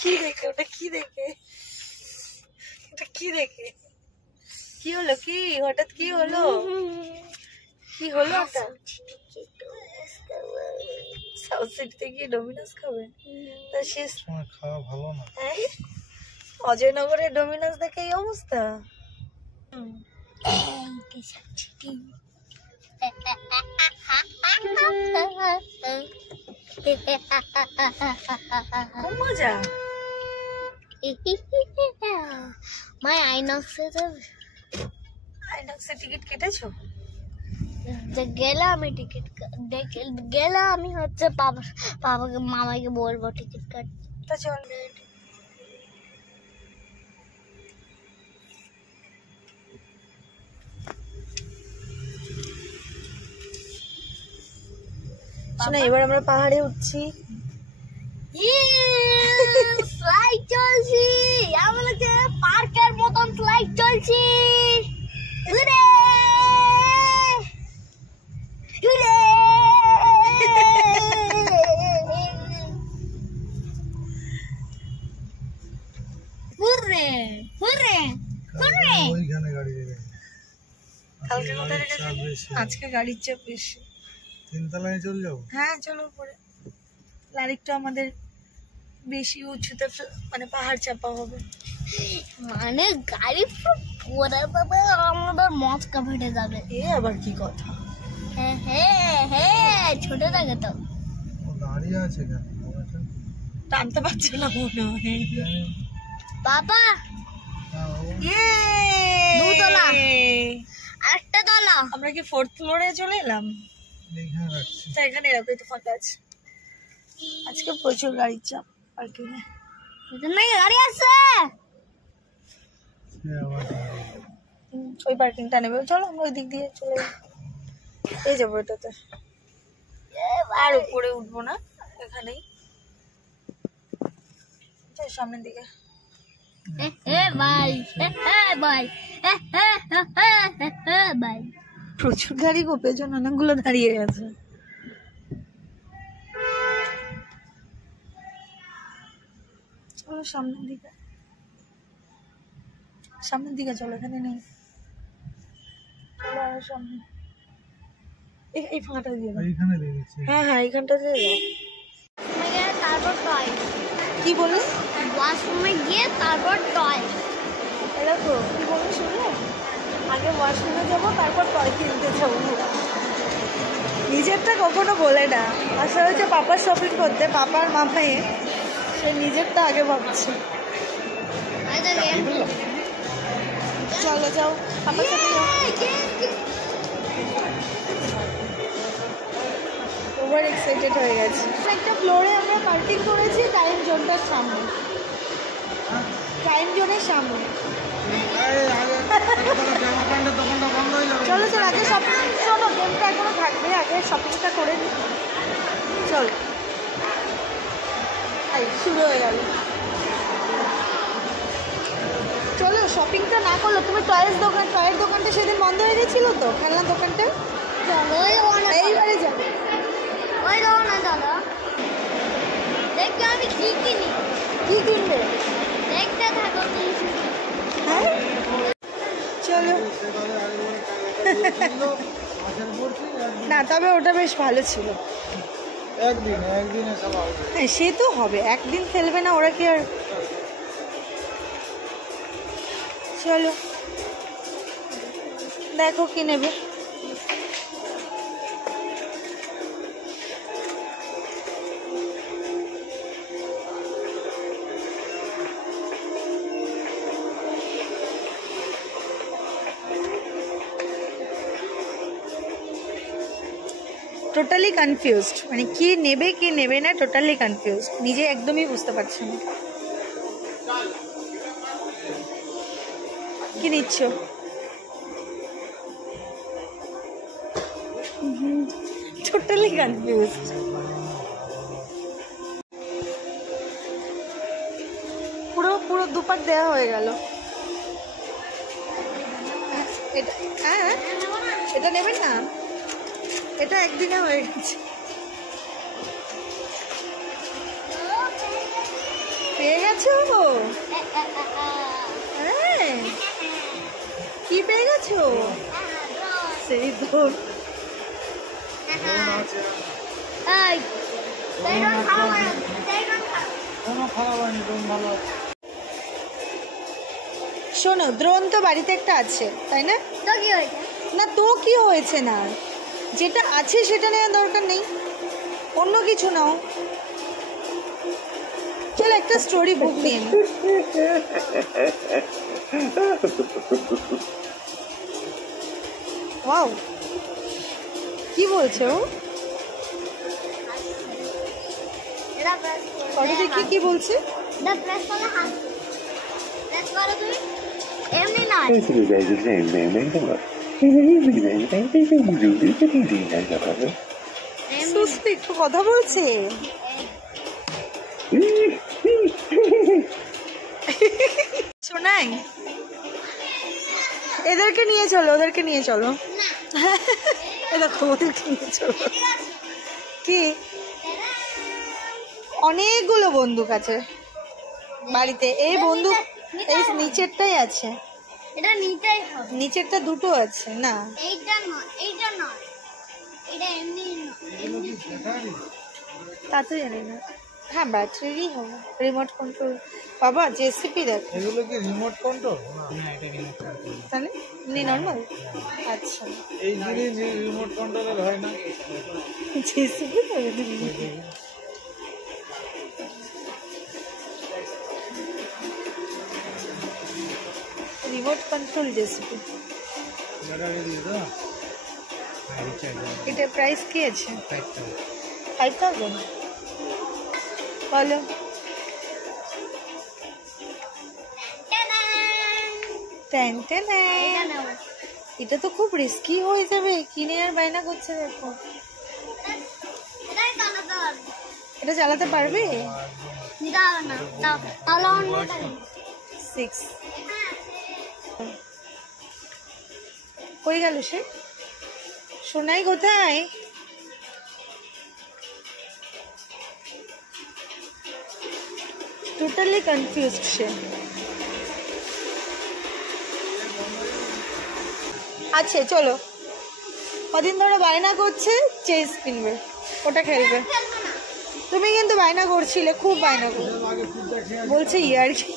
কি দেখে ওটা? কি দেখে এটা? কি দেখে? কি হলো? কি হঠাৎ কি হলো? কি হলো ওটা? সাউথ সিটিতে গিয়ে ডোমিনোস খাবে? তা শেষ খাওয়া ভালো না। অজয়নগরে ডোমিনোস দেখে এই অবস্থা। খুব মজা। আইনক্সে টিকিট কেটেছো? গেলে আমি টিকিট গেলে আমি হচ্ছে বাবাকে মামাকে বলবো টিকিট কাটতে। চল শোনা, এবার আমরা পাহাড়ে উঠছি। স্লাইড চলছি, আমাদের পার্কের মতন স্লাইড চলছি। আজকে গাড়ির চাপ বেশি। তিনতলায় চলে যাবো? হ্যাঁ চলো উপরে। আরেকটু আমাদের বেশি উঁচুতে মানে পাহাড় চাপা হবে, মানে গাড়ি পরে যাবে, আমাদের মচকা ফেটে যাবে। এ আবার কি কথা? হ্যাঁ হ্যাঁ হ্যাঁ, ছোট থাকে তো। দাঁড়িয়ে আছে কেন? টানতে পারছে না মনে হয়। বাবা দুতলা, আরেকটা তলা। আমরা কি ফোর্থ ফ্লোরে চলে এলাম? এখানে এরকম তো ফাঁকা আছে। আজকে প্রচুর গাড়ির চাপ পার্কিং এ। গাড়ি আছে, ওই পার্কিংটা নেবে। চলো আমরা ওই দিক দিয়ে চলে এই যাবো এটাতে। আর উপরে উঠবো না, এখানেই সামনের দিকে। প্রচুর গাড়ি গো, পেছন অনেকগুলো দাঁড়িয়ে গেছে। চলো সামনের দিকে, সামনের দিকে চলো, এখানে নেই। চলো আরো সামনে, এই ফাঁকাটা দিয়ে দাও। হ্যাঁ হ্যাঁ এইখানটা দিয়ে দাও। তারপর টয়। কি বলো? ওয়াশরুমে গিয়ে তারপর টয়। দেখো কি বলো শুনলে? আগে ওয়াশরুমে যাবো, তারপর টয় কিনতে যাবো। নিজেরটা কখনো বলে না। আসলে হচ্ছে পাপার শপিং করতে, পাপার মামায়ে সে নিজেরটা আগে ভাবছে। চলো যাও পাপার সাথে যাও। ওভার এক্সাইটেড হয়ে গেছে। একটা ফ্লোরে আমরা পার্কিং করেছি টাইম জোনটার সামনে, টাইম জোনের সামনে। চলো চলো আগে শপিং, চলো গেমটা এখনো থাকবে, আগে শপিংটা করে নিই। চলো শুরু হয়ে গেল। চলো শপিংটা না করলো তুমি। টয়ের দোকানটা সেদিন বন্ধ হয়ে গেছিল তো, খেলনার দোকানটা। এইবারে যাবে। ওই দাও না দাদা, দেখতে আমি কি কিনি। কি কিনবে দেখতে থাকো। হ্যাঁ চলো। না তবে ওটা বেশ ভালো ছিল। হ্যাঁ সে তো হবে, একদিন খেলবে না ওরা কি আর। চলো দেখো কি নেবে। টোটালি কনফিউজড, মানে কি নেবে কি নেবে না, টোটালি কনফিউজড, নিজে একদমই বুঝতে পারছে না। কি নিচ্ছ? Totally confused. পুরো পুরো দুপাট দেওয়া হয়ে গেল। এটা হ্যাঁ এটা নেবেন না, এটা একদিনে হয়ে গেছে। পেয়েছো? হ্যাঁ, কি পেয়ে গেছো? সেই দোল। শোনো, দ্রোণ তো বাড়িতে একটা আছে, তাই না? না তো কি হয়েছে, না যেটা আছে সেটা নেওয়ার দরকার নেই, অন্য কিছু নাও। চল একটা স্টোরি বুক নিয়ে নি। ওয়াও, কি বলছো? কবে দেখি কি বলছে? এমনি না সুস্থ একটু কথা বলছে। শোনাই, এদেরকে নিয়ে চলো, ওদেরকে নিয়ে চলো। দেখো, ওদেরকে নিয়ে চলো। কি অনেকগুলো বন্দুক আছে বাড়িতে। এই বন্দুক এই নিচেরটাই আছে, এটা নিতেই হবে। নিচেরটা দুটো আছে না? এইটা নয়, এইটা নয়, এটা এমনি তা তো জানি না। হ্যাঁ, ব্যাটারি হবে, রিমোট কন্ট্রোল। বাবা জেসিপি দেখ, এগুলো কি রিমোট কন্ট্রোল? না, এটা রিমোট কন্ট্রোল। তাহলে এমনি নর্মাল। আচ্ছা, এই জিনিস রিমোট কন্ট্রোলের হয় না। JCB remote control JCB. Battery দিয়ে দাও। হ্যাঁ, রিচার্জ এটা প্রাইস কি আছে? 5000। 5000। বলো। এটা নাও। এটা তো খুব রিস্কি হয়ে যাবে, কিনে আর বায়না করছে। দেখো, এটাই চালাতে হবে। এটা চালাতে পারবে? নিতে হবে না, দাও, তাহলে অন্যটা নিই। 6 কই গেল সে? সোনাই কোথায়? টোটালি কনফিউজড সে। আচ্ছা চলো, কদিন ধরে বায়না করছে চেস কিনবে, ওটা খেলবে। খেলবো না। তুমি কিন্তু বায়না করছিলে, খুব বায়না করবে, বলছে ইয়ার কি।